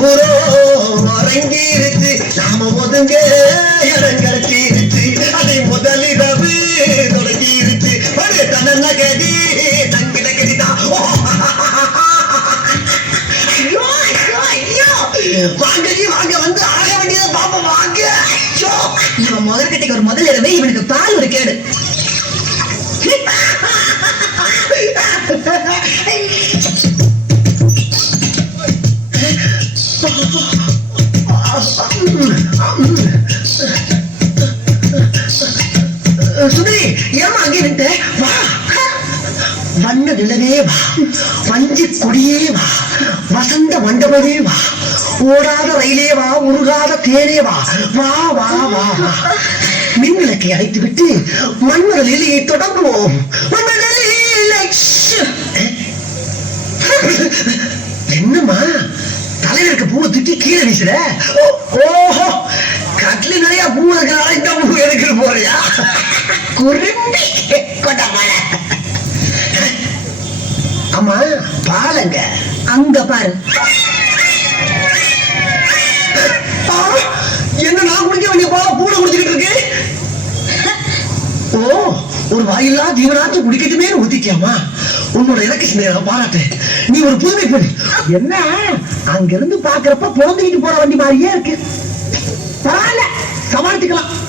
ஊரோ உறங்கி இருக்கு நாம ஒதுங்க இடம் கிடைச்சிருச்சு. அதை முதலிரவு தொடங்கி இருக்கு ஒரு தன கடி தங்கிட கடிதான் வாங்கி வாங்க வந்து ஆக வேண்டியதை பாப்பா வாங்க. இவன் முதற்கட்டைக்கு ஒரு முதலிரவே இவனுக்கு பால் ஒரு கேடு. Hey! சுந்தரி ஏமா அங்கே நின்று? வா. வண்ண நிலவே வா. வஞ்சி கொடியே வா. வசந்த மண்டபமே வா. ஓடாத ரயிலே வா உருகாத தேனே வா. வா வா வா வா. மின்விளக்கை அடைத்து விட்டு மன்மத லீலையை தொடங்குவோம். மன்மத லீலை. என்னம்மா? பூவை திட்டி கீழே வீசுற? ஓஹோ. கட்லி நிறைய பூ இருக்கிறாரா இந்த பூ எடுக்கிற போறியா? குருண்டி கொண்ட மழை. ஆமா பாலங்க. அங்க பாரு. என்ன நான் குடிக்க வேண்டிய பால பூனை குடிச்சுக்கிட்டு இருக்கு? ஓ ஒரு வாயில்லா ஜீவனாச்சும் குடிக்கட்டுமே ஊத்திக்காமா உன்னோட இலக்கு சிந்தனை பாராட்டு நீ ஒரு புதுமை பெண். என்ன? அங்கிருந்து பாக்குறப்ப புலந்துக்கிட்டு போற வண்டி மாதிரியே இருக்கு. பரவாயில்ல. சமாளிச்சுக்கலாம்.